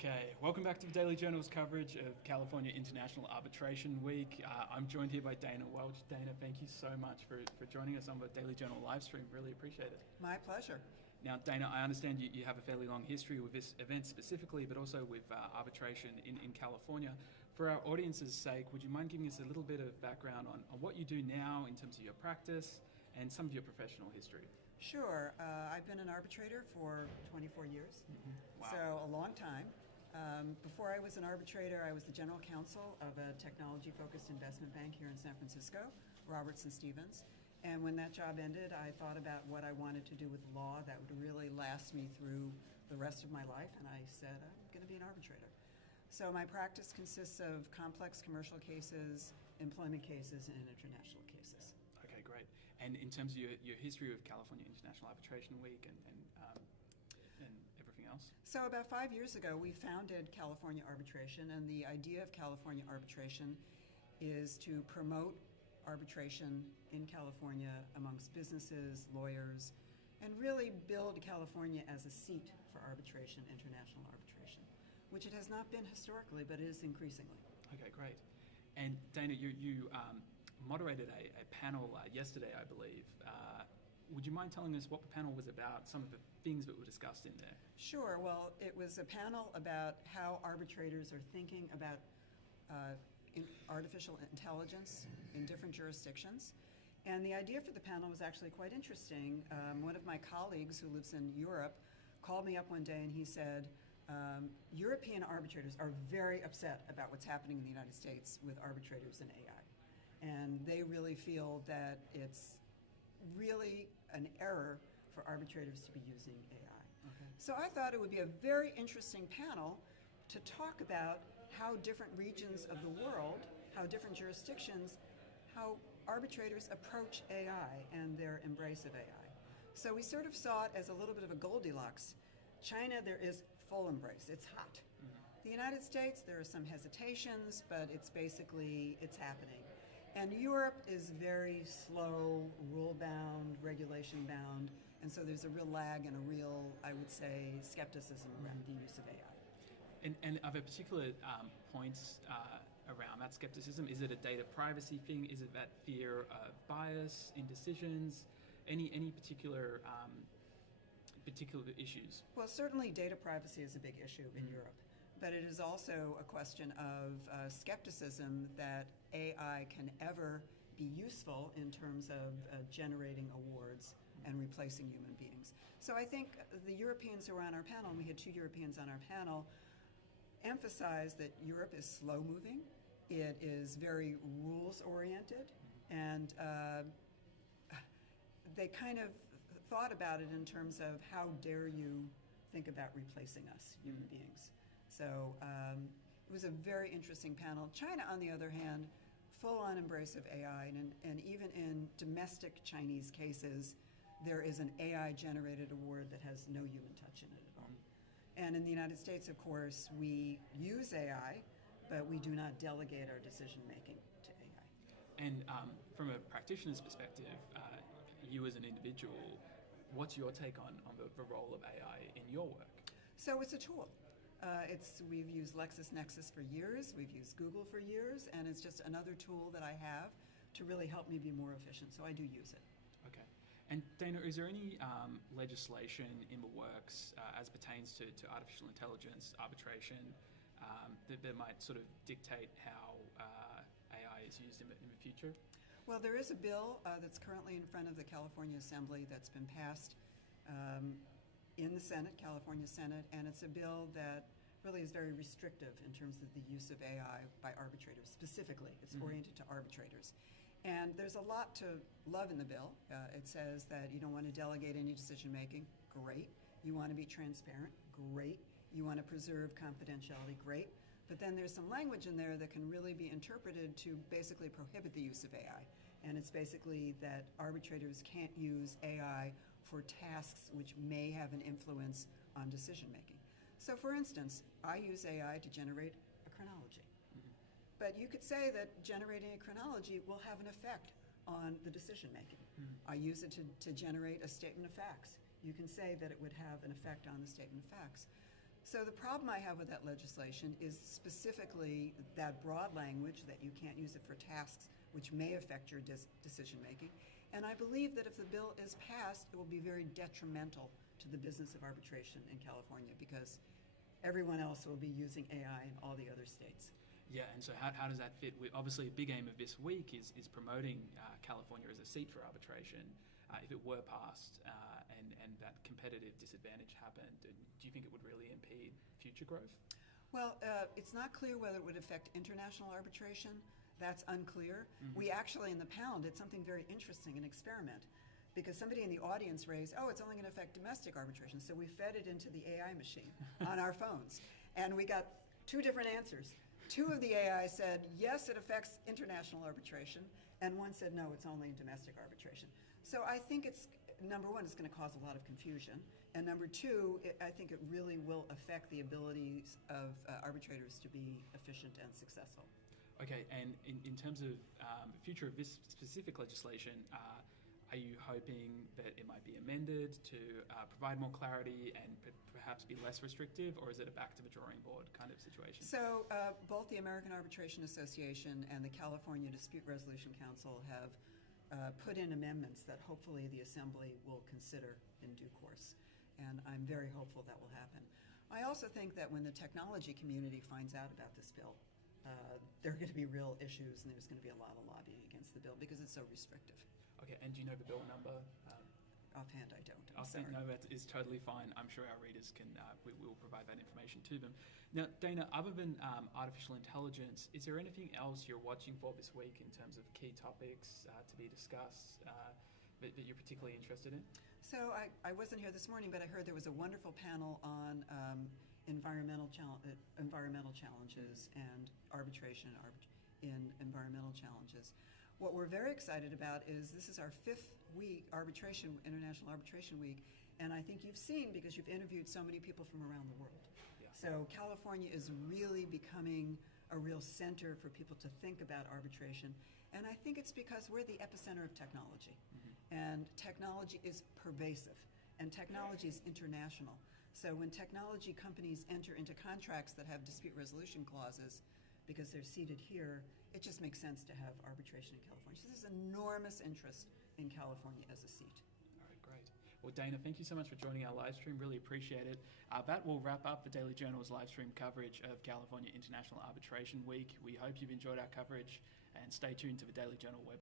Okay, welcome back to the Daily Journal's coverage of California International Arbitration Week. I'm joined here by Dana Welch. Dana, thank you so much for joining us on the Daily Journal live stream. Really appreciate it. My pleasure. Now, Dana, I understand you have a fairly long history with this event specifically, but also with arbitration in California. For our audience's sake, would you mind giving us a little bit of background on what you do now in terms of your practice and some of your professional history? Sure. I've been an arbitrator for 24 years, Wow. so a long time. Before I was an arbitrator, I was the general counsel of a technology-focused investment bank here in San Francisco, Robertson Stephens. And when that job ended, I thought about what I wanted to do with law that would really last me through the rest of my life, and I said, I'm going to be an arbitrator. So my practice consists of complex commercial cases, employment cases, and international cases. Okay, great. And in terms of your history with California International Arbitration Week and everything else? So about 5 years ago, we founded California Arbitration, and the idea of California Arbitration is to promote arbitration in California amongst businesses, lawyers, and really build California as a seat for arbitration, international arbitration, which it has not been historically, but it is increasingly. Okay, great. And Dana, you moderated a panel yesterday, I believe. Would you mind telling us what the panel was about, some of the things that were discussed in there? Sure. Well, it was a panel about how arbitrators are thinking about artificial intelligence in different jurisdictions. And the idea for the panel was actually quite interesting. One of my colleagues who lives in Europe called me up one day and he said, European arbitrators are very upset about what's happening in the United States with arbitrators and AI. And they really feel that it's really an error for arbitrators to be using AI. Okay. So I thought it would be a very interesting panel to talk about how different regions of the world, how different jurisdictions, how arbitrators approach AI and their embrace of AI. So we sort of saw it as a little bit of a Goldilocks. China, there is full embrace. It's hot. Mm-hmm. The United States, there are some hesitations, but it's happening. And Europe is very slow, rule-bound, regulation-bound, and so there's a real lag and a real, I would say, skepticism around the use of AI. And are there particular points around that skepticism? Is it a data privacy thing? Is it that fear of bias in decisions? Any particular issues? Well, certainly data privacy is a big issue in Europe. But it is also a question of skepticism that AI can ever be useful in terms of generating awards and replacing human beings. So I think the Europeans who were on our panel, and we had 2 Europeans on our panel, emphasize that Europe is slow-moving, it is very rules-oriented, and they kind of thought about it in terms of how dare you think about replacing us, human beings. So it was a very interesting panel. China, on the other hand, full-on embrace of AI, and even in domestic Chinese cases, there is an AI-generated award that has no human touch in it at all. And in the United States, of course, we use AI, but we do not delegate our decision-making to AI. And from a practitioner's perspective, you as an individual, what's your take on the role of AI in your work? So it's a tool. We've used LexisNexis for years, we've used Google for years, and it's just another tool that I have to really help me be more efficient, so I do use it. Okay. And Dana, is there any legislation in the works as pertains to artificial intelligence, arbitration, that might sort of dictate how AI is used in the future? Well, there is a bill that's currently in front of the California Assembly that's been passed in the Senate, California Senate, and it's a bill that really is very restrictive in terms of the use of AI by arbitrators. Specifically, it's oriented to arbitrators. And there's a lot to love in the bill. It says that you don't want to delegate any decision-making. Great. You want to be transparent. Great. You want to preserve confidentiality. Great. But then there's some language in there that can really be interpreted to basically prohibit the use of AI. And it's basically that arbitrators can't use AI for tasks which may have an influence on decision-making. So for instance, I use AI to generate a chronology. But you could say that generating a chronology will have an effect on the decision-making. I use it to generate a statement of facts. You can say that it would have an effect on the statement of facts. So the problem I have with that legislation is specifically that broad language that you can't use it for tasks which may affect your decision making. And I believe that if the bill is passed, it will be very detrimental to the business of arbitration in California because everyone else will be using AI in all the other states. Yeah, and so how does that fit with, obviously a big aim of this week is promoting California as a seat for arbitration. If it were passed and that competitive disadvantage happened, do you think it would really impede future growth? Well, it's not clear whether it would affect international arbitration. That's unclear. We actually in the panel did something very interesting, an experiment, because somebody in the audience raised, oh, it's only going to affect domestic arbitration. So we fed it into the AI machine on our phones. And we got two different answers. Two of the AI said, yes, it affects international arbitration. And one said, no, it's only in domestic arbitration. So I think it's, number one, it's going to cause a lot of confusion. And number two, I think it really will affect the abilities of arbitrators to be efficient and successful. Okay, and in terms of the future of this specific legislation, are you hoping that it might be amended to provide more clarity and perhaps be less restrictive, or is it a back to the drawing board kind of situation? So both the American Arbitration Association and the California Dispute Resolution Council have put in amendments that hopefully the Assembly will consider in due course. And I'm very hopeful that will happen. I also think that when the technology community finds out about this bill, there are going to be real issues and there's going to be a lot of lobbying against the bill because it's so restrictive. Okay, and do you know the bill number? Offhand, I don't. No, that is totally fine. I'm sure our readers can, we will provide that information to them. Now, Dana, other than artificial intelligence, is there anything else you're watching for this week in terms of key topics to be discussed that you're particularly interested in? So I wasn't here this morning, but I heard there was a wonderful panel on environmental challenges and arbitration in environmental challenges. What we're very excited about is this is our 5th week, International Arbitration Week, and I think you've seen because you've interviewed so many people from around the world. Yeah. So California is really becoming a real center for people to think about arbitration, and I think it's because we're the epicenter of technology, and technology is pervasive, and technology is international. So when technology companies enter into contracts that have dispute resolution clauses, because they're seated here, it just makes sense to have arbitration in California. So there's enormous interest in California as a seat. All right, great. Well, Dana, thank you so much for joining our live stream. Really appreciate it. That will wrap up the Daily Journal's live stream coverage of California International Arbitration Week. We hope you've enjoyed our coverage and stay tuned to the Daily Journal website.